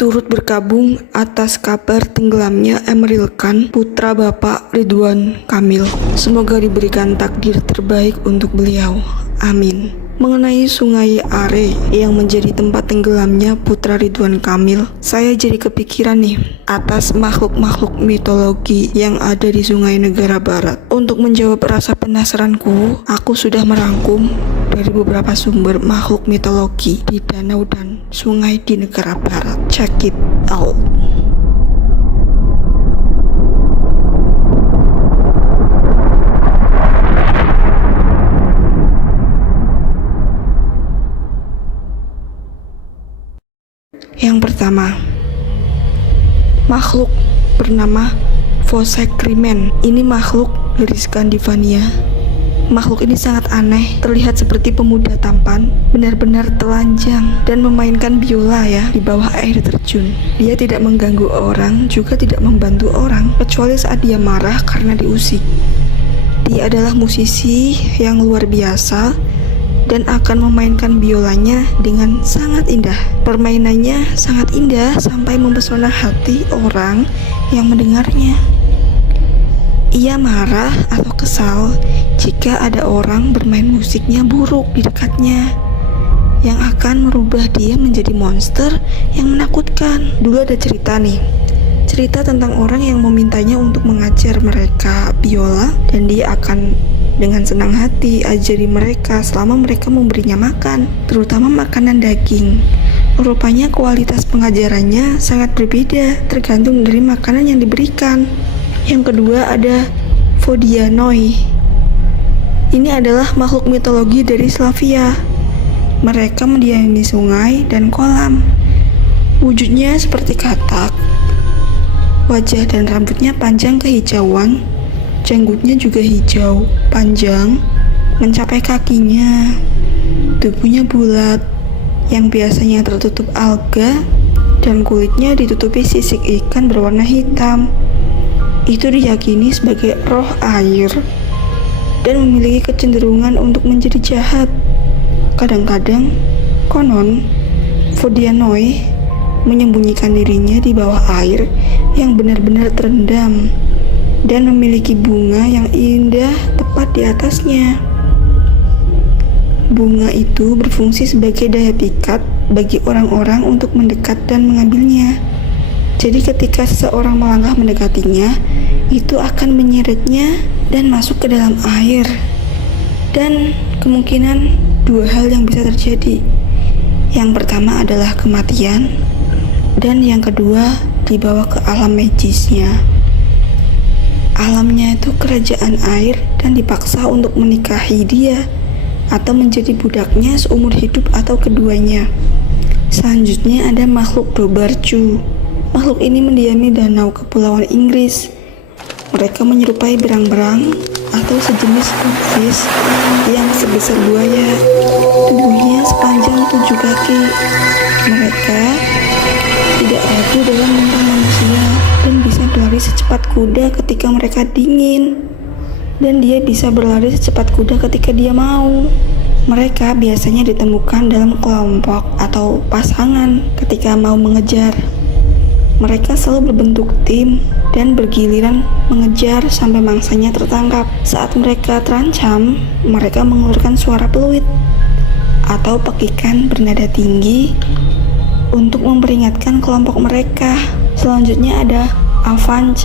turut berkabung atas kabar tenggelamnya Emeril Khan, putra Bapak Ridwan Kamil. Semoga diberikan takdir terbaik untuk beliau. Amin. Mengenai Sungai Are yang menjadi tempat tenggelamnya putra Ridwan Kamil, saya jadi kepikiran nih atas makhluk-makhluk mitologi yang ada di Sungai Negara Barat. Untuk menjawab rasa penasaranku, aku sudah merangkum dari beberapa sumber makhluk mitologi di danau dan sungai di negara barat. Check it out. Yang pertama, makhluk bernama Fossekrimen. Ini makhluk dari Skandinavia. Makhluk ini sangat aneh, terlihat seperti pemuda tampan, benar-benar telanjang, dan memainkan biola ya di bawah air terjun. Dia tidak mengganggu orang, juga tidak membantu orang, kecuali saat dia marah karena diusik. Dia adalah musisi yang luar biasa, dan akan memainkan biolanya dengan sangat indah. Permainannya sangat indah sampai mempesona hati orang yang mendengarnya. Ia marah atau kesal jika ada orang bermain musiknya buruk di dekatnya, yang akan merubah dia menjadi monster yang menakutkan. Dulu ada cerita tentang orang yang memintanya untuk mengajar mereka biola, dan dia akan dengan senang hati ajari mereka selama mereka memberinya makan, terutama makanan daging. Rupanya kualitas pengajarannya sangat berbeda tergantung dari makanan yang diberikan. Yang kedua ada Vodianoi. Ini adalah makhluk mitologi dari Slavia. Mereka mendiami sungai dan kolam. Wujudnya seperti katak. Wajah dan rambutnya panjang kehijauan. Janggutnya juga hijau, panjang, mencapai kakinya. Tubuhnya bulat, yang biasanya tertutup alga, dan kulitnya ditutupi sisik ikan berwarna hitam. Itu diyakini sebagai roh air dan memiliki kecenderungan untuk menjadi jahat. Kadang-kadang, konon, Vodianoi menyembunyikan dirinya di bawah air yang benar-benar terendam dan memiliki bunga yang indah tepat di atasnya. Bunga itu berfungsi sebagai daya pikat bagi orang-orang untuk mendekat dan mengambilnya. Jadi ketika seseorang melangkah mendekatinya, itu akan menyeretnya dan masuk ke dalam air. Dan kemungkinan dua hal yang bisa terjadi. Yang pertama adalah kematian, dan yang kedua dibawa ke alam magisnya. Alamnya itu kerajaan air dan dipaksa untuk menikahi dia atau menjadi budaknya seumur hidup atau keduanya. Selanjutnya ada makhluk Dobarcu. Makhluk ini mendiami danau kepulauan Inggris. Mereka menyerupai berang-berang atau sejenis goldfish yang sebesar buaya. Tubuhnya sepanjang 7 kaki. Mereka tidak ragu dalam menyerang manusia dan bisa berlari secepat kuda ketika mereka dingin. Dan dia bisa berlari secepat kuda ketika dia mau. Mereka biasanya ditemukan dalam kelompok atau pasangan ketika mau mengejar. Mereka selalu berbentuk tim dan bergiliran mengejar sampai mangsanya tertangkap. Saat mereka terancam, mereka mengeluarkan suara peluit atau pekikan bernada tinggi untuk memperingatkan kelompok mereka. Selanjutnya ada Avanj.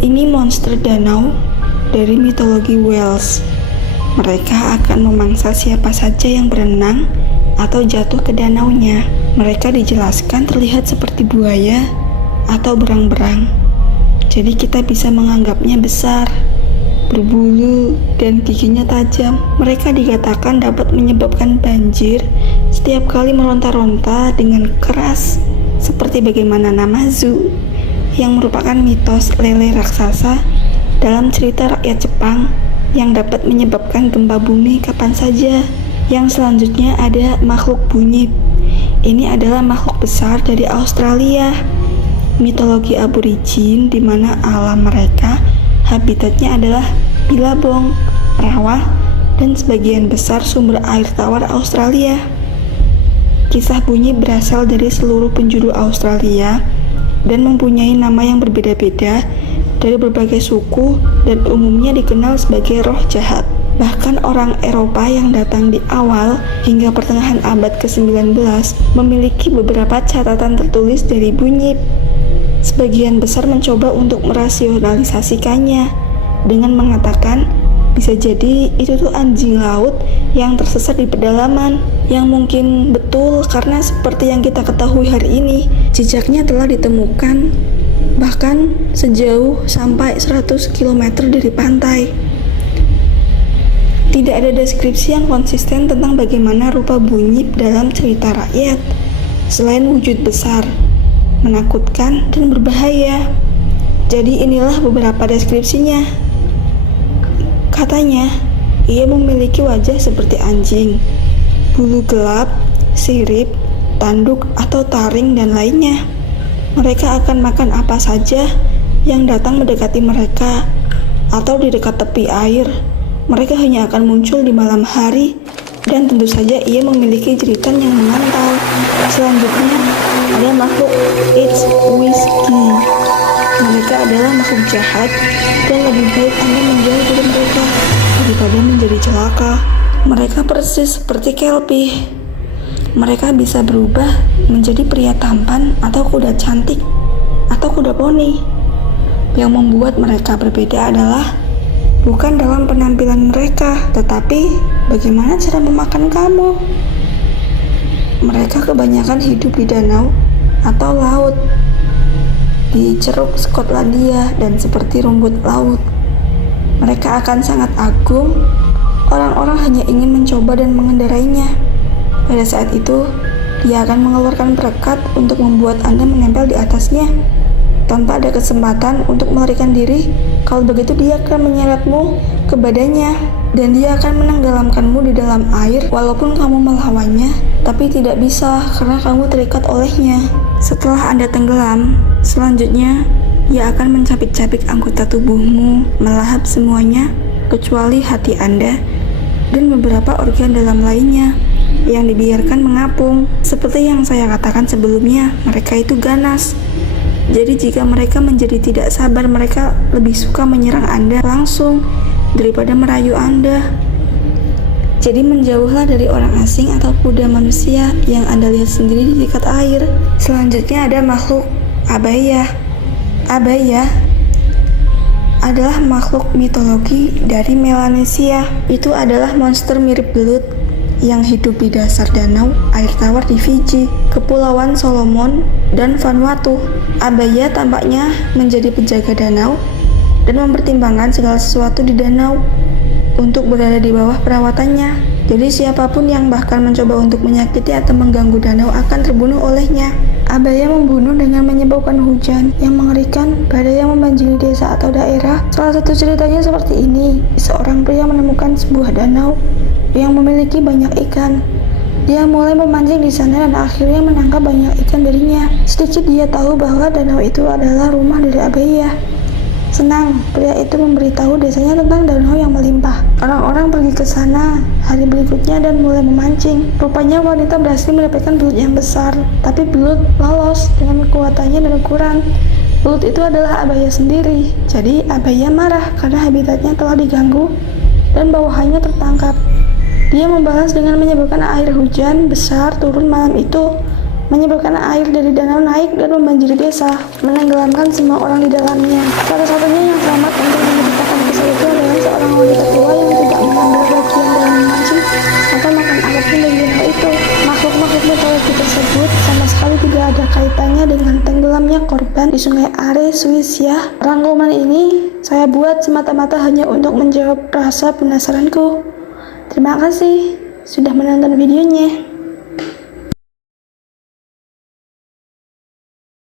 Ini monster danau dari mitologi Wales. Mereka akan memangsa siapa saja yang berenang atau jatuh ke danaunya. Mereka dijelaskan terlihat seperti buaya atau berang-berang. Jadi kita bisa menganggapnya besar, berbulu, dan giginya tajam. Mereka dikatakan dapat menyebabkan banjir setiap kali meronta-ronta dengan keras, seperti bagaimana Namazu, yang merupakan mitos lele raksasa dalam cerita rakyat Jepang yang dapat menyebabkan gempa bumi kapan saja. Yang selanjutnya ada makhluk bunyip. Ini adalah makhluk besar dari Australia. Mitologi aborigin di mana alam mereka habitatnya adalah Billabong, rawa, dan sebagian besar sumber air tawar Australia. Kisah Bunyip berasal dari seluruh penjuru Australia dan mempunyai nama yang berbeda-beda dari berbagai suku dan umumnya dikenal sebagai roh jahat. Bahkan orang Eropa yang datang di awal hingga pertengahan abad ke-19 memiliki beberapa catatan tertulis dari Bunyip. Sebagian besar mencoba untuk merasionalisasikannya dengan mengatakan bisa jadi itu tuh anjing laut yang tersesat di pedalaman, yang mungkin betul karena seperti yang kita ketahui hari ini, jejaknya telah ditemukan bahkan sejauh sampai 100 km dari pantai. Tidak ada deskripsi yang konsisten tentang bagaimana rupa Bunyip dalam cerita rakyat, selain wujud besar, menakutkan, dan berbahaya. Jadi inilah beberapa deskripsinya. Katanya, ia memiliki wajah seperti anjing, bulu gelap, sirip, tanduk atau taring, dan lainnya. Mereka akan makan apa saja yang datang mendekati mereka atau di dekat tepi air. Mereka hanya akan muncul di malam hari, dan tentu saja ia memiliki jeritan yang mengantal. Selanjutnya, ada makhluk It's Whiskey. Mereka adalah makhluk jahat, dan lebih baik Anda menjauh dari mereka daripada menjadi celaka. Mereka persis seperti kelpie. Mereka bisa berubah menjadi pria tampan atau kuda cantik atau kuda poni. Yang membuat mereka berbeda adalah bukan dalam penampilan mereka, tetapi bagaimana cara memakan kamu. Mereka kebanyakan hidup di danau atau laut, di ceruk Skotlandia, dan seperti rumput laut. Mereka akan sangat agung, orang-orang hanya ingin mencoba dan mengendarainya. Pada saat itu, dia akan mengeluarkan perekat untuk membuat Anda menempel di atasnya tanpa ada kesempatan untuk melarikan diri. Kalau begitu dia akan menyeretmu ke badannya dan dia akan menenggelamkanmu di dalam air walaupun kamu melawannya, tapi tidak bisa karena kamu terikat olehnya. Setelah Anda tenggelam, selanjutnya dia akan mencapik-capik anggota tubuhmu, melahap semuanya kecuali hati Anda dan beberapa organ dalam lainnya yang dibiarkan mengapung. Seperti yang saya katakan sebelumnya, mereka itu ganas. Jadi jika mereka menjadi tidak sabar, mereka lebih suka menyerang Anda langsung daripada merayu Anda. Jadi menjauhlah dari orang asing atau kuda manusia yang Anda lihat sendiri di dekat air. Selanjutnya ada makhluk Abaya. Abaya adalah makhluk mitologi dari Melanesia. Itu adalah monster mirip belut yang hidup di dasar danau air tawar di Fiji, Kepulauan Solomon, dan Vanuatu. Abaya tampaknya menjadi penjaga danau dan mempertimbangkan segala sesuatu di danau untuk berada di bawah perawatannya. Jadi siapapun yang bahkan mencoba untuk menyakiti atau mengganggu danau akan terbunuh olehnya. Abaya membunuh dengan menyebabkan hujan yang mengerikan, badai yang membanjiri desa atau daerah. Salah satu ceritanya seperti ini. Seorang pria menemukan sebuah danau yang memiliki banyak ikan. Dia mulai memancing di sana dan akhirnya menangkap banyak ikan darinya. Sedikit dia tahu bahwa danau itu adalah rumah dari Abaya. Senang, pria itu memberitahu desanya tentang danau yang melimpah. Orang-orang pergi ke sana hari berikutnya dan mulai memancing. Rupanya wanita berhasil mendapatkan belut yang besar, tapi belut lolos dengan kekuatannya dan ukuran. Belut itu adalah Abaya sendiri. Jadi Abaya marah karena habitatnya telah diganggu dan bawahannya tertangkap. Dia membalas dengan menyebabkan air hujan besar turun malam itu, menyebabkan air dari danau naik dan membanjiri desa, menenggelamkan semua orang di dalamnya. Satu-satunya yang selamat untuk menceritakan kisah itu adalah seorang wanita tua yang tidak mengambil bagian dalam memancing atau makan apapun dari danau itu. Makhluk-makhluk mitologi tersebut sama sekali tidak ada kaitannya dengan tenggelamnya korban di Sungai Are, Swiss ya. Rangkuman ini saya buat semata-mata hanya untuk menjawab rasa penasaranku. Terima kasih sudah menonton videonya.